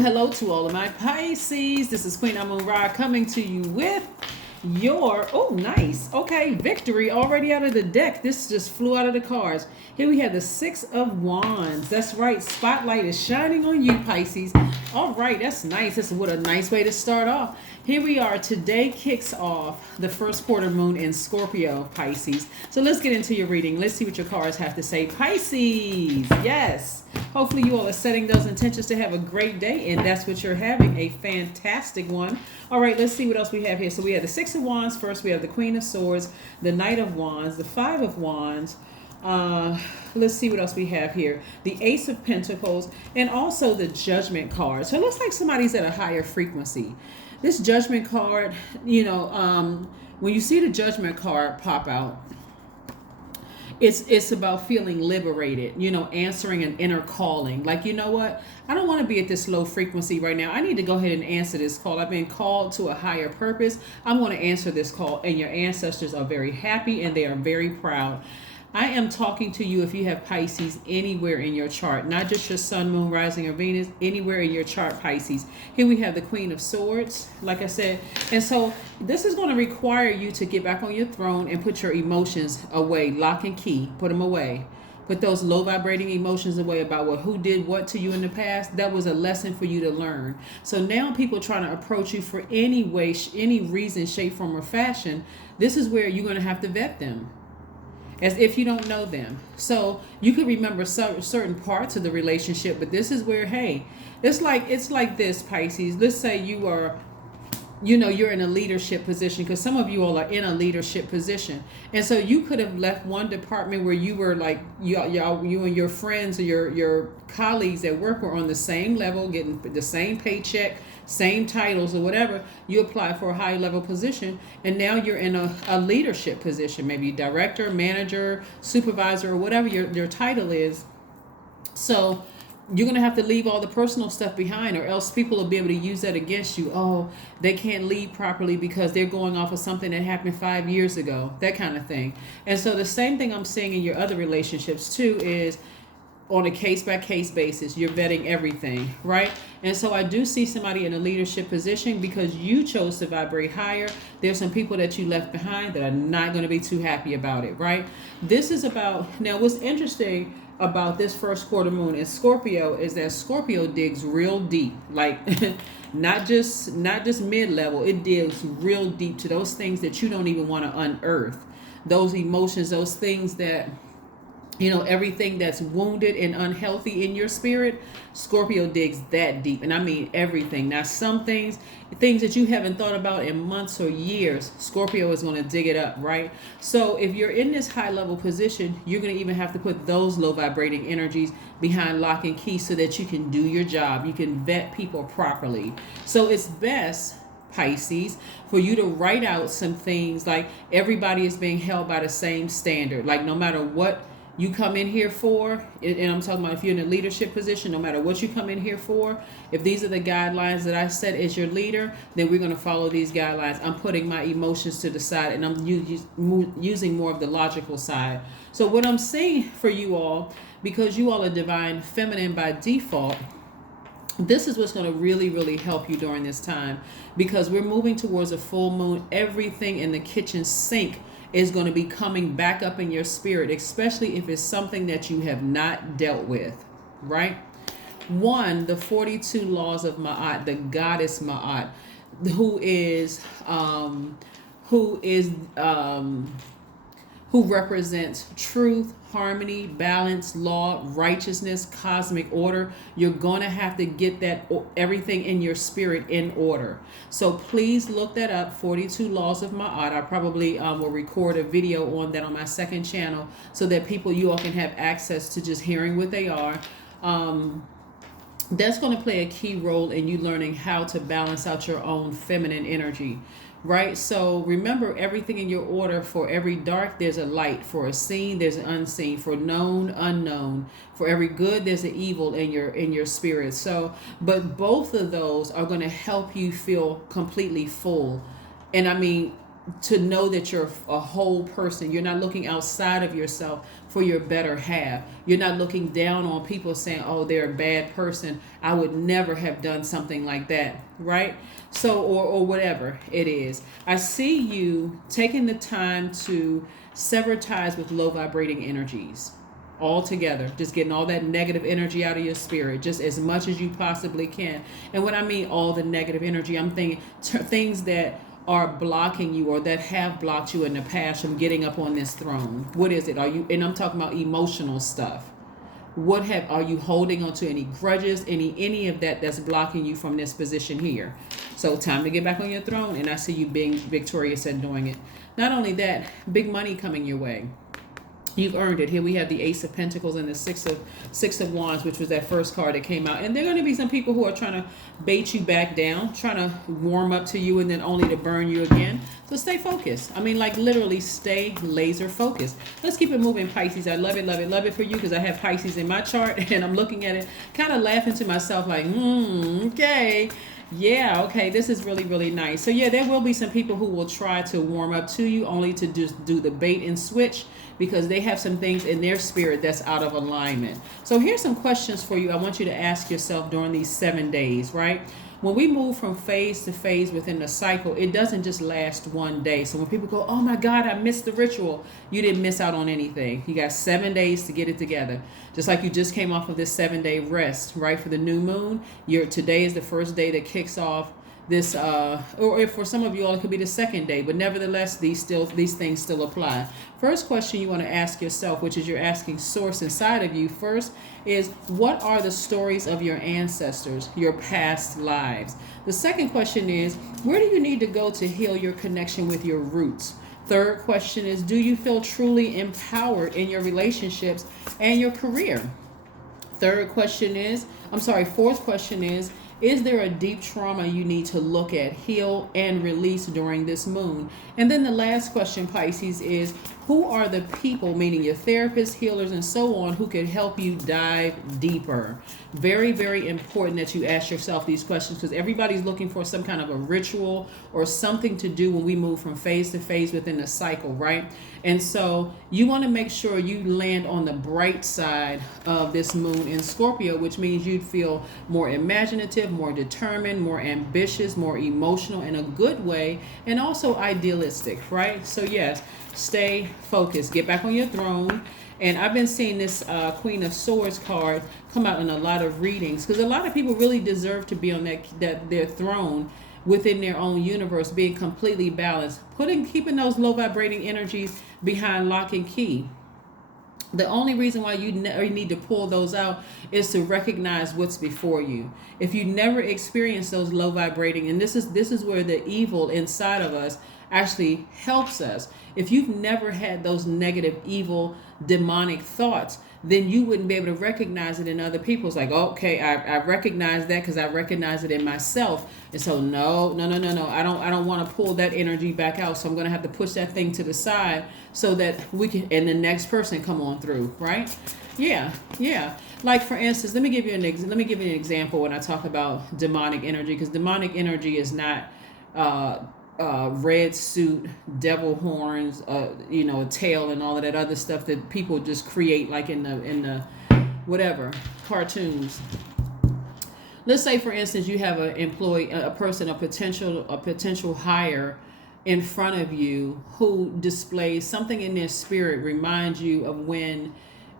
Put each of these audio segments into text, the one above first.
hello to all of my Pisces. This is Queen Amun Ra coming to you with your, nice. Okay, victory already out of the deck. This just flew out of the cards. Here we have the Six of Wands. That's right. Spotlight is shining on you, Pisces. All right, that's nice. This is what a nice way to start off. Here we are. Today kicks off the first quarter moon in Scorpio, Pisces. So let's get into your reading. Let's see what your cards have to say. Pisces, yes. Hopefully you all are setting those intentions to have a great day, and that's what you're having, a fantastic one. All right, let's see what else we have here. So we have the Six of Wands first. We have the Queen of Swords, the Knight of Wands, the Five of Wands. Let's see what else we have here. The Ace of Pentacles, and also the Judgment card. So it looks like somebody's at a higher frequency. This Judgment card, when you see the Judgment card pop out, it's about feeling liberated, answering an inner calling. Like, you know what? I don't want to be at this low frequency right now. I need to go ahead and answer this call. I've been called to a higher purpose. I'm going to answer this call. And your ancestors are very happy and they are very proud. I am talking to you if you have Pisces anywhere in your chart, not just your sun, moon, rising, or Venus, anywhere in your chart, Pisces. Here we have the Queen of Swords, like I said. And so this is going to require you to get back on your throne and put your emotions away, lock and key, put them away. Put those low vibrating emotions away about who did what to you in the past. That was a lesson for you to learn. So now people trying to approach you for any way, any reason, shape, form, or fashion. This is where you're going to have to vet them, as if you don't know them. So you could remember certain parts of the relationship, but this is where, hey, it's like this, Pisces. Let's say you are, you're in a leadership position, because some of you all are in a leadership position. And so you could have left one department where you were like, you and your friends or your colleagues at work were on the same level, getting the same paycheck, same titles or whatever. You apply for a high level position, and now you're in a leadership position, maybe director, manager, supervisor, or whatever your title is. So you're going to have to leave all the personal stuff behind, or else people will be able to use that against you. Oh, they can't lead properly because they're going off of something that happened 5 years ago, that kind of thing. And so the same thing I'm seeing in your other relationships too is on a case-by-case basis. You're vetting everything, right? And so I do see somebody in a leadership position because you chose to vibrate higher. There's some people that you left behind that are not going to be too happy about it, right? This is about, now what's interesting about this first quarter moon in Scorpio is that Scorpio digs real deep, like not just mid-level. It digs real deep to those things that you don't even want to unearth, those emotions, those things that, everything that's wounded and unhealthy in your spirit. Scorpio digs that deep. And I mean everything. Now, some things that you haven't thought about in months or years, Scorpio is going to dig it up, right? So if you're in this high level position, you're going to even have to put those low vibrating energies behind lock and key so that you can do your job. You can vet people properly. So it's best, Pisces, for you to write out some things like everybody is being held by the same standard. Like no matter what you come in here for, and I'm talking about if you're in a leadership position, no matter what you come in here for, if these are the guidelines that I set as your leader, then we're going to follow these guidelines. I'm putting my emotions to the side, and I'm using more of the logical side. So what I'm saying for you all, because you all are divine feminine by default, this is what's going to really, really help you during this time, because we're moving towards a full moon. Everything in the kitchen sink is going to be coming back up in your spirit, especially if it's something that you have not dealt with, right? One, the 42 laws of Ma'at, the goddess Ma'at, who represents truth, harmony, balance, law, righteousness, cosmic order. You're going to have to get that everything in your spirit in order. So please look that up, 42 Laws of Ma'at. I probably will record a video on that on my second channel so that you all can have access to just hearing what they are. That's going to play a key role in you learning how to balance out your own feminine energy. Right? So remember, everything in your order. For every dark, there's a light. For a seen, there's an unseen. For known, unknown. For every good, there's an evil in your spirit. So, but both of those are going to help you feel completely full. And I mean, to know that you're a whole person. You're not looking outside of yourself for your better half. You're not looking down on people saying, oh, they're a bad person. I would never have done something like that, right? So, or whatever it is. I see you taking the time to sever ties with low vibrating energies all together, just getting all that negative energy out of your spirit, just as much as you possibly can. And when I mean all the negative energy, I'm thinking things that are blocking you or that have blocked you in the past from getting up on this throne. What is it? Are you, and I'm talking about emotional stuff. Are you holding on to any grudges, any of that that's blocking you from this position here? So time to get back on your throne, and I see you being victorious and doing it. Not only that, big money coming your way. You've earned it. Here we have the Ace of Pentacles and the Six of Wands, which was that first card that came out. And there are going to be some people who are trying to bait you back down, trying to warm up to you and then only to burn you again. So stay focused. I mean, like literally stay laser focused. Let's keep it moving, Pisces. I love it, love it, love it for you because I have Pisces in my chart and I'm looking at it, kind of laughing to myself like, okay. Yeah, okay, this is really, really nice. So yeah, there will be some people who will try to warm up to you only to just do the bait and switch because they have some things in their spirit that's out of alignment. So here's some questions for you I want you to ask yourself during these 7 days, right? When we move from phase to phase within the cycle, it doesn't just last one day. So when people go, oh my God, I missed the ritual, you didn't miss out on anything. You got 7 days to get it together. Just like you just came off of this 7-day rest, right? For the new moon, today is the first day that kicks off this, or if for some of you all, it could be the second day, but nevertheless, these things still apply. First question you want to ask yourself, which is you're asking source inside of you first, is what are the stories of your ancestors, your past lives? The second question is, where do you need to go to heal your connection with your roots? Third question is, do you feel truly empowered in your relationships and your career? Fourth question is there a deep trauma you need to look at, heal, and release during this moon? And then the last question, Pisces, is who are the people, meaning your therapists, healers, and so on, who can help you dive deeper? Very, very important that you ask yourself these questions because everybody's looking for some kind of a ritual or something to do when we move from phase to phase within the cycle, right? And so you want to make sure you land on the bright side of this moon in Scorpio, which means you'd feel more imaginative, more determined, more ambitious, more emotional in a good way, and also idealistic, right? So yes, stay focused, get back on your throne. And I've been seeing this Queen of Swords card come out in a lot of readings because a lot of people really deserve to be on their throne within their own universe, being completely balanced, keeping those low vibrating energies behind lock and key. The only reason why you need to pull those out is to recognize what's before you. If you never experience those low vibrating, and this is where the evil inside of us actually helps us. If you've never had those negative, evil, demonic thoughts, then you wouldn't be able to recognize it in other people. It's like, okay, I recognize that because I recognize it in myself. And so no. I don't want to pull that energy back out. So I'm going to have to push that thing to the side so that we can, and the next person come on through, right? Yeah. Like for instance, let me give you an example when I talk about demonic energy, because demonic energy is not red suit, devil horns, a tail and all of that other stuff that people just create like in the whatever cartoons. Let's say for instance you have an employee, a potential hire in front of you who displays something in their spirit, reminds you of when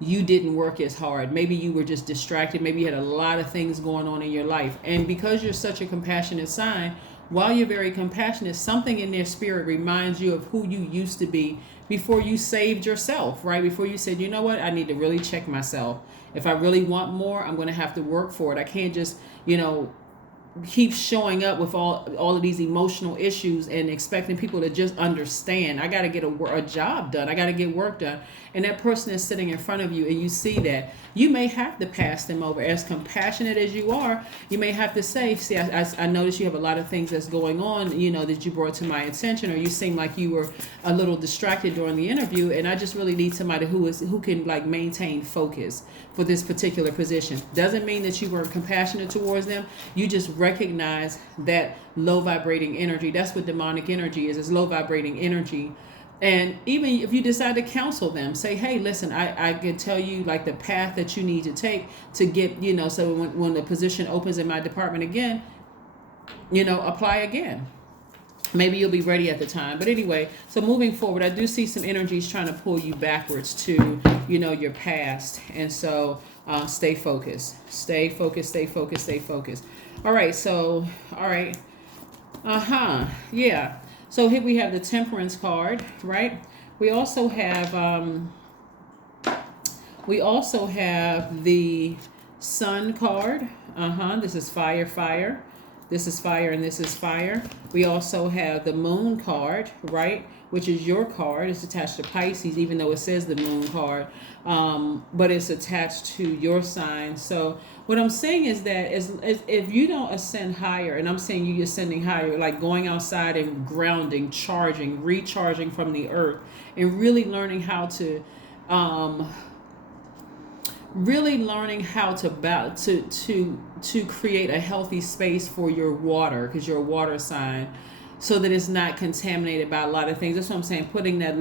you didn't work as hard. Maybe you were just distracted. Maybe you had a lot of things going on in your life. And because you're such a compassionate sign, while you're very compassionate, something in their spirit reminds you of who you used to be before you saved yourself, right? Before you said, you know what, I need to really check myself. If I really want more, I'm going to have to work for it. I can't just, keep showing up with all of these emotional issues and expecting people to just understand. I got to get a job done. I got to get work done. And that person is sitting in front of you and you see that. You may have to pass them over. As compassionate as you are, you may have to say, see, I notice you have a lot of things that's going on, that you brought to my attention, or you seem like you were a little distracted during the interview, and I just really need somebody who can like maintain focus for this particular position. Doesn't mean that you weren't compassionate towards them. You just recognize that low vibrating energy. That's what demonic energy is low vibrating energy. And even if you decide to counsel them, say, hey, listen, I can tell you like the path that you need to take to get, so when the position opens in my department again, apply again. Maybe you'll be ready at the time. But anyway, so moving forward, I do see some energies trying to pull you backwards to, your past. And so stay focused. Stay focused, stay focused, stay focused. All right. So, all right. Yeah. So here we have the Temperance card, right? We also have the Sun card. This is fire, fire. This is fire and this is fire. We also have the Moon card, right? Which is your card. It's attached to Pisces, even though it says the Moon card. But it's attached to your sign. So what I'm saying is that if you don't ascend higher, and I'm saying you ascending higher, like going outside and grounding, charging, recharging from the earth, and really learning how to to create a healthy space for your water, because you're a water sign, so that it's not contaminated by a lot of things. That's what I'm saying. Putting the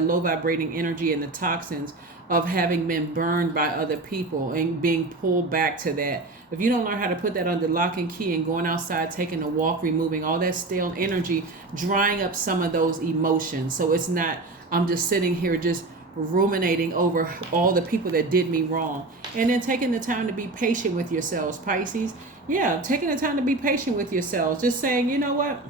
low vibrating energy and the toxins of having been burned by other people and being pulled back to that. If you don't learn how to put that under lock and key and going outside, taking a walk, removing all that stale energy, drying up some of those emotions. So it's not, I'm just sitting here just ruminating over all the people that did me wrong. And then taking the time to be patient with yourselves, Pisces. Yeah, taking the time to be patient with yourselves. Just saying, you know what?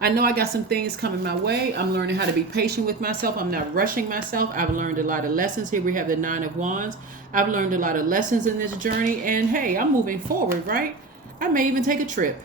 I know I got some things coming my way. I'm learning how to be patient with myself. I'm not rushing myself. I've learned a lot of lessons. Here we have the Nine of Wands. I've learned a lot of lessons in this journey. And hey, I'm moving forward, right? I may even take a trip.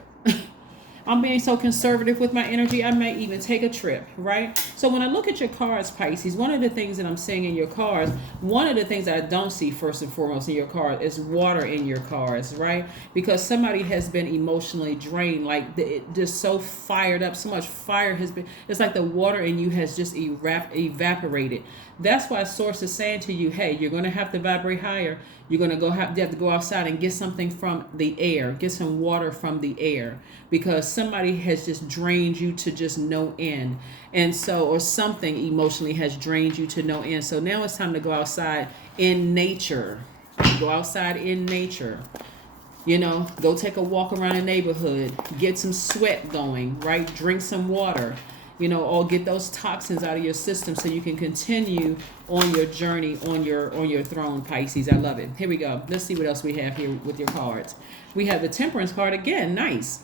I'm being so conservative with my energy, I may even take a trip, right? So when I look at your cards, Pisces, one of the things that I'm seeing in your cards, one of the things that I don't see first and foremost in your card is water in your cards, right? Because somebody has been emotionally drained, like just so fired up, so much fire has been, it's like the water in you has just evaporated. That's why Source is saying to you, hey, you're going to have to vibrate higher. You're going to have to go outside and get something from the air, get some water from the air, because somebody has just drained you to just no end. And so, or something emotionally has drained you to no end. So now it's time to go outside in nature. Go outside in nature. Go take a walk around the neighborhood, get some sweat going, right? Drink some water. Or get those toxins out of your system so you can continue on your journey on your throne, Pisces. I love it. Here we go. Let's see what else we have here with your cards. We have the Temperance card again. Nice.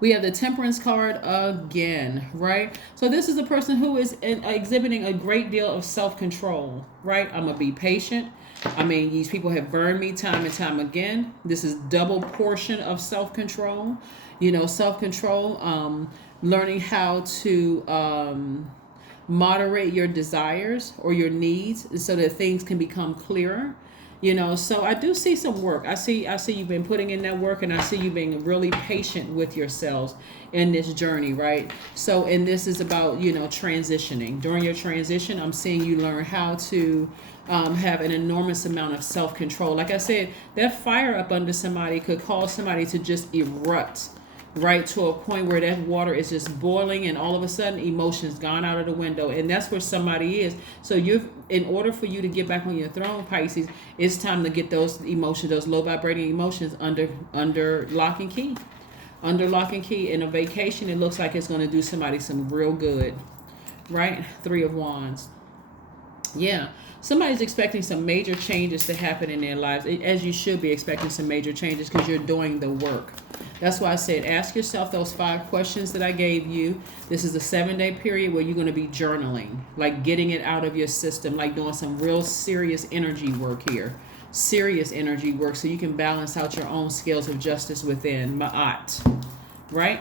We have the Temperance card again, right? So this is a person who is exhibiting a great deal of self-control, right? I'm going to be patient. I mean, these people have burned me time and time again. This is double portion of self-control. Self-control, learning how to moderate your desires or your needs so that things can become clearer. So I do see some work. I see you've been putting in that work, and I see you being really patient with yourselves in this journey, right? So, and this is about, transitioning. During your transition, I'm seeing you learn how to have an enormous amount of self-control. Like I said, that fire up under somebody could cause somebody to just erupt, right, to a point where that water is just boiling, and all of a sudden emotions gone out of the window, and that's where somebody is. So in order for you to get back on your throne, Pisces, it's time to get those emotions, those low vibrating emotions under lock and key. Under lock and key. In a vacation, it looks like it's going to do somebody some real good, right? Three of Wands. Yeah. Somebody's expecting some major changes to happen in their lives, as you should be expecting some major changes, because you're doing the work. That's why I said, ask yourself those 5 questions that I gave you. This is a 7-day period where you're going to be journaling, like getting it out of your system, like doing some real serious energy work here. Serious energy work, so you can balance out your own scales of justice within. Ma'at, right?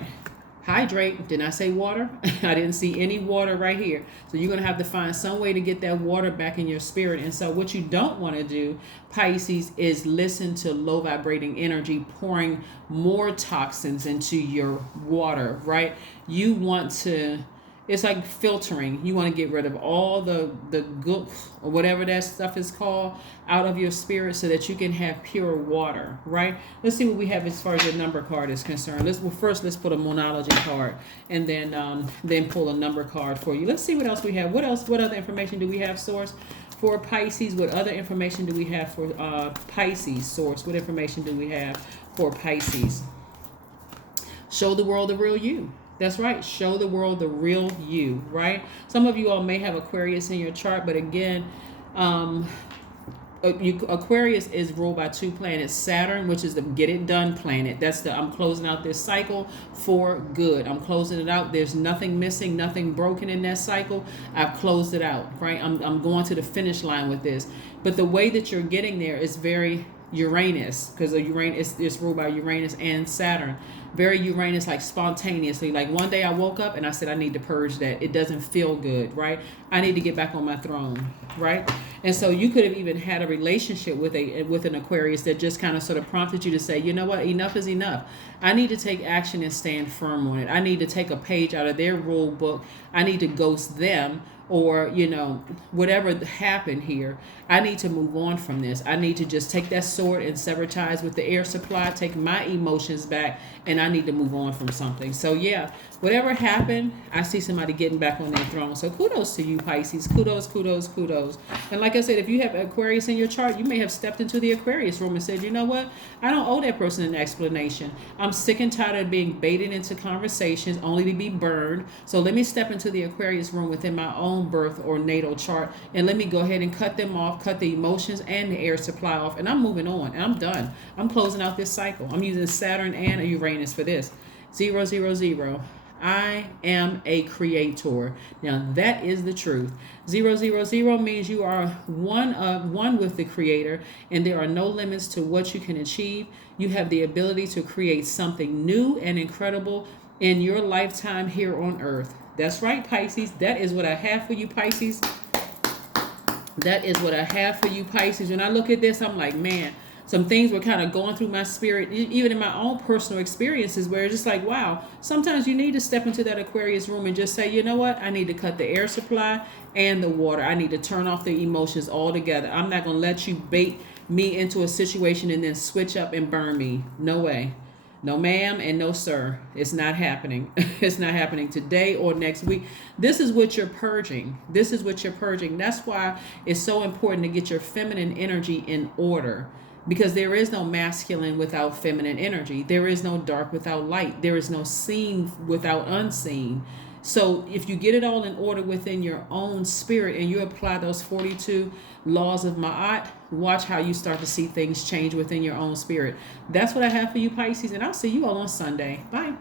Hydrate. Didn't I say water? I didn't see any water right here. So you're going to have to find some way to get that water back in your spirit. And so what you don't want to do, Pisces, is listen to low vibrating energy pouring more toxins into your water, right? You want to It's like filtering. You want to get rid of all the good or whatever that stuff is called out of your spirit so that you can have pure water, right? Let's see what we have as far as your number card is concerned. Let's put a monology card and then pull a number card for you. Let's see what else we have. What other information do we have, Source? For Pisces, what other information do we have for Pisces, Source? What information do we have for Pisces? Show the world the real you. That's right. Show the world the real you, right? Some of you all may have Aquarius in your chart, but again, Aquarius is ruled by two planets. Saturn, which is the get it done planet. I'm closing out this cycle for good. I'm closing it out. There's nothing missing, nothing broken in that cycle. I've closed it out, right? I'm going to the finish line with this. But the way that you're getting there is very Uranus, because Uranus is ruled by Uranus and Saturn. Very Uranus, like spontaneously. Like one day I woke up and I said, I need to purge that. It doesn't feel good, right? I need to get back on my throne, right? And so you could have even had a relationship with an Aquarius that just kind of sort of prompted you to say, you know what, enough is enough. I need to take action and stand firm on it. I need to take a page out of their rule book. I need to ghost them, or whatever happened here. I need to move on from this. I need to just take that sword and sever ties with the air supply, take my emotions back, and I need to move on from something. So yeah, whatever happened, I see somebody getting back on their throne. So kudos to you, Pisces. Kudos, kudos, kudos. And like I said, if you have Aquarius in your chart, you may have stepped into the Aquarius room and said, you know what, I don't owe that person an explanation. I'm sick and tired of being baited into conversations only to be burned. So let me step into the Aquarius room within my own birth or natal chart, and let me go ahead and cut them off, cut the emotions and the air supply off, and I'm moving on, and I'm done. I'm closing out this cycle. I'm using Saturn and a Uranus for this. 000. I am a creator. Now that is the truth. 000 means you are one with the Creator, and there are no limits to what you can achieve. You have the ability to create something new and incredible in your lifetime here on earth. That's right, Pisces. That is what I have for you, Pisces. That is what I have for you, Pisces. When I look at this, I'm like, man, some things were kind of going through my spirit, even in my own personal experiences, where it's just like, wow, sometimes you need to step into that Aquarius room and just say, you know what? I need to cut the air supply and the water. I need to turn off the emotions altogether. I'm not going to let you bait me into a situation and then switch up and burn me. No way. No ma'am and no sir. It's not happening. It's not happening today or next week. This is what you're purging. This is what you're purging. That's why it's so important to get your feminine energy in order, because there is no masculine without feminine energy. There is no dark without light. There is no seen without unseen. So if you get it all in order within your own spirit and you apply those 42 laws of Ma'at, watch how you start to see things change within your own spirit. That's what I have for you, Pisces, and I'll see you all on Sunday. Bye.